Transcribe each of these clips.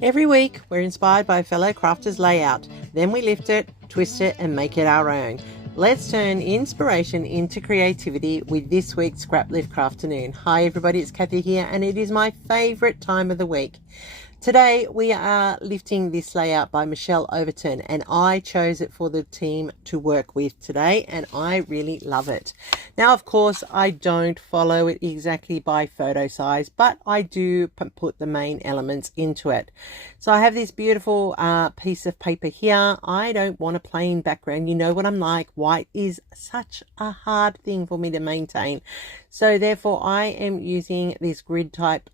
Every week, we're inspired by a fellow crafter's layout. Then we lift it, twist it, and make it our own. Let's turn inspiration into creativity with this week's Scraplift Crafternoon. Hi everybody, it's Kathy here, and it is my favourite time of the week. Today we are lifting this layout by Michelle Overton, and I chose it for the team to work with today, and I really love it. Now, of course, I don't follow it exactly by photo size, but I do put the main elements into it. So I have this beautiful piece of paper here. I don't want a plain background. You know what I'm like. White is such a hard thing for me to maintain. So therefore I am using this grid type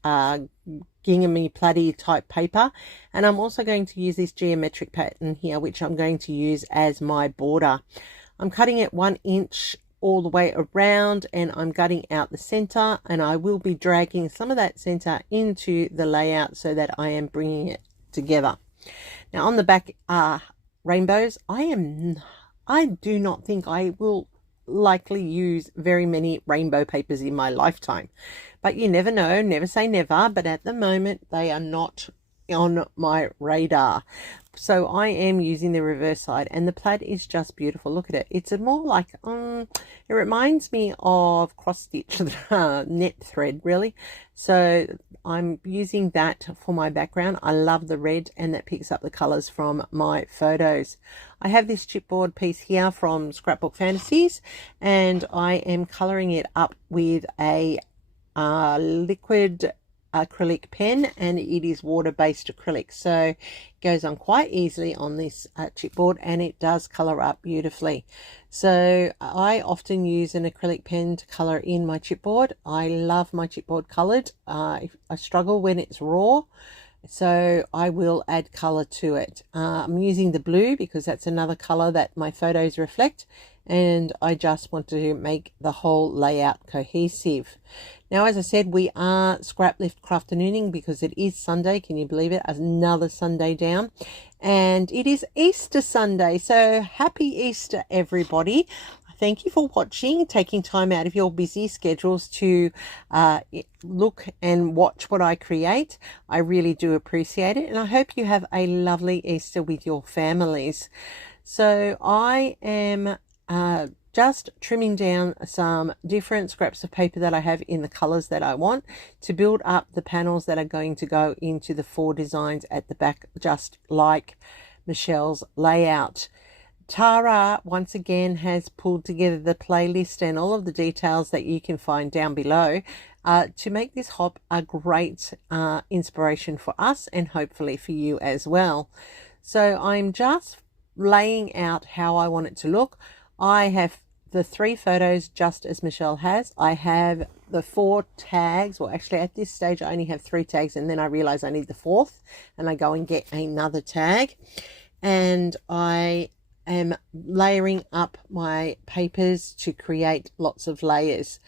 ginghamy plaid type paper, and I'm also going to use this geometric pattern here, which I'm going to use as my border. I'm cutting it 1 inch all the way around, and I'm gutting out the center, and I will be dragging some of that center into the layout so that I am bringing it together. Now on the back rainbows, I do not think I will likely use very many rainbow papers in my lifetime, but you never know, never say never. But at the moment they are not on my radar, so I am using the reverse side, and the plaid is just beautiful. Look at it. It's a more like it reminds me of cross stitch net thread, really. So I'm using that for my background. I love the red, and that picks up the colors from my photos. I have this chipboard piece here from Scrapbook Fantasies, and I am coloring it up with a liquid acrylic pen, and it is water-based acrylic, so it goes on quite easily on this chipboard, and it does color up beautifully. So I often use an acrylic pen to color in my chipboard. I love my chipboard colored. I struggle when it's raw, so I will add color to it. I'm using the blue because that's another color that my photos reflect, and I just want to make the whole layout cohesive. Now, as I said, we are Scraplift Craftenooning because it is Sunday. Can you believe it? Another Sunday down. And it is Easter Sunday. So happy Easter, everybody. Thank you for watching, taking time out of your busy schedules to look and watch what I create. I really do appreciate it. And I hope you have a lovely Easter with your families. So I am just trimming down some different scraps of paper that I have in the colors that I want to build up the panels that are going to go into the 4 designs at the back, just like Michelle's layout. Tara once again has pulled together the playlist and all of the details that you can find down below to make this hop a great inspiration for us, and hopefully for you as well. So I'm just laying out how I want it to look. I have the 3 photos just as Michelle has. I have the 4 tags. Well, actually at this stage I only have 3 tags, and then I realize I need the 4th, and I go and get another tag, and I am layering up my papers to create lots of layers.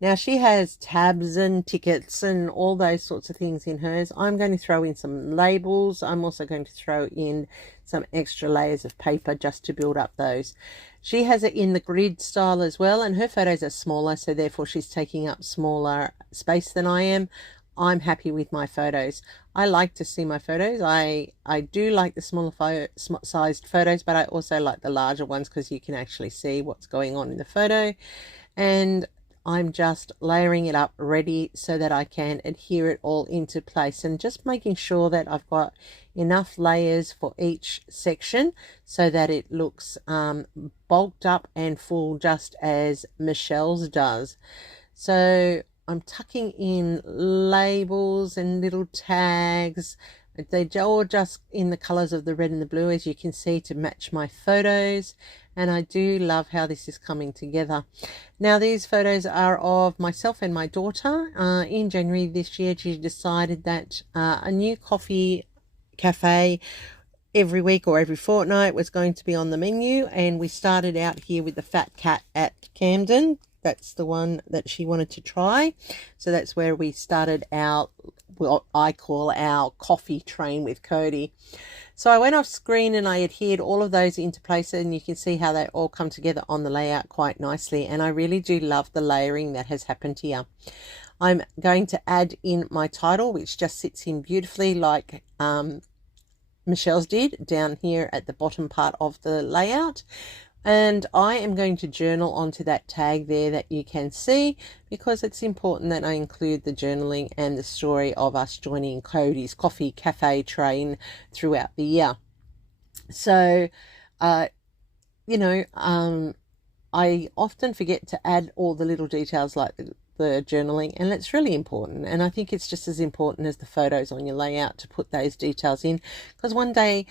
Now she has tabs and tickets and all those sorts of things in hers. I'm going to throw in some labels. I'm also going to throw in some extra layers of paper just to build up those. She has it in the grid style as well, and her photos are smaller, so therefore she's taking up smaller space than I am. I'm happy with my photos. I like to see my photos. I do like the smaller sized photos, but I also like the larger ones because you can actually see what's going on in the photo. And I'm just layering it up ready so that I can adhere it all into place, and just making sure that I've got enough layers for each section so that it looks bulked up and full, just as Michelle's does. So I'm tucking in labels and little tags. They're all just in the colors of the red and the blue, as you can see, to match my photos. And I do love how this is coming together. Now, these photos are of myself and my daughter. In January this year, she decided that a new coffee cafe every week or every fortnight was going to be on the menu. And we started out here with the Fat Cat at Camden. That's the one that she wanted to try. So that's where we started our, what I call our coffee train with Cody. So I went off screen and I adhered all of those into place, and you can see how they all come together on the layout quite nicely. And I really do love the layering that has happened here. I'm going to add in my title, which just sits in beautifully like Michelle's did down here at the bottom part of the layout. And I am going to journal onto that tag there that you can see, because it's important that I include the journaling and the story of us joining Cody's Coffee Cafe train throughout the year. So, you know, I often forget to add all the little details like the journaling, and it's really important. And I think it's just as important as the photos on your layout to put those details in, because one day,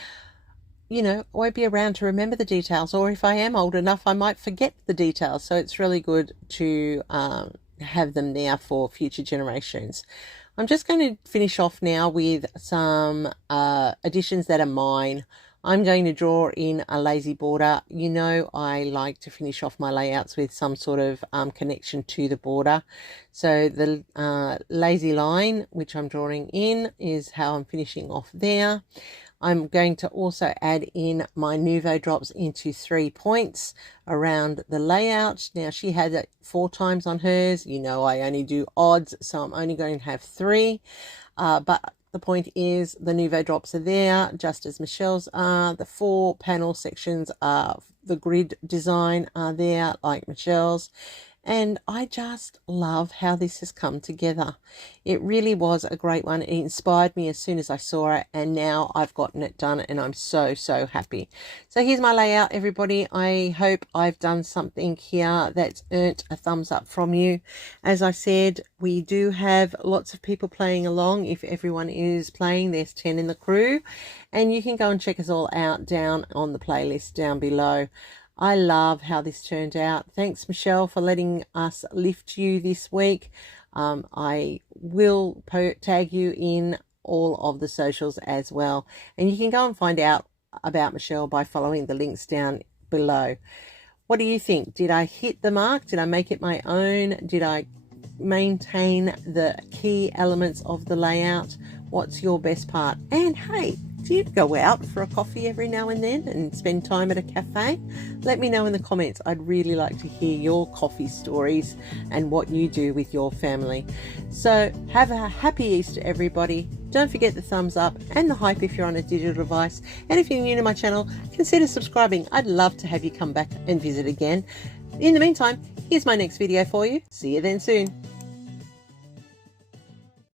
you know, I won't be around to remember the details, or if I am old enough, I might forget the details. So it's really good to have them there for future generations. I'm just going to finish off now with some additions that are mine. I'm going to draw in a lazy border. You know, I like to finish off my layouts with some sort of connection to the border. So the lazy line, which I'm drawing in, is how I'm finishing off there. I'm going to also add in my Nuvo drops into 3 points around the layout. Now, she had it 4 times on hers. You know, I only do odds, so I'm only going to have 3. But the point is the Nuvo drops are there, just as Michelle's are. The 4 panel sections of the grid design are there, like Michelle's. And I just love how this has come together. It really was a great one. It inspired me as soon as I saw it, and now I've gotten it done, and I'm so happy. So here's my layout, everybody. I hope I've done something here that's earned a thumbs up from you. As I said, we do have lots of people playing along. If everyone is playing, there's 10 in the crew, and you can go and check us all out down on the playlist down below. I love how this turned out. Thanks, Michelle, for letting us lift you this week. I will tag you in all of the socials as well. And you can go and find out about Michelle by following the links down below. What do you think? Did I hit the mark? Did I make it my own? Did I maintain the key elements of the layout? What's your best part? And hey, do you go out for a coffee every now and then and spend time at a cafe? Let me know in the comments. I'd really like to hear your coffee stories and what you do with your family. So have a happy Easter, everybody. Don't forget the thumbs up and the hype if you're on a digital device. And if you're new to my channel, consider subscribing. I'd love to have you come back and visit again. In the meantime, here's my next video for you. See you then soon.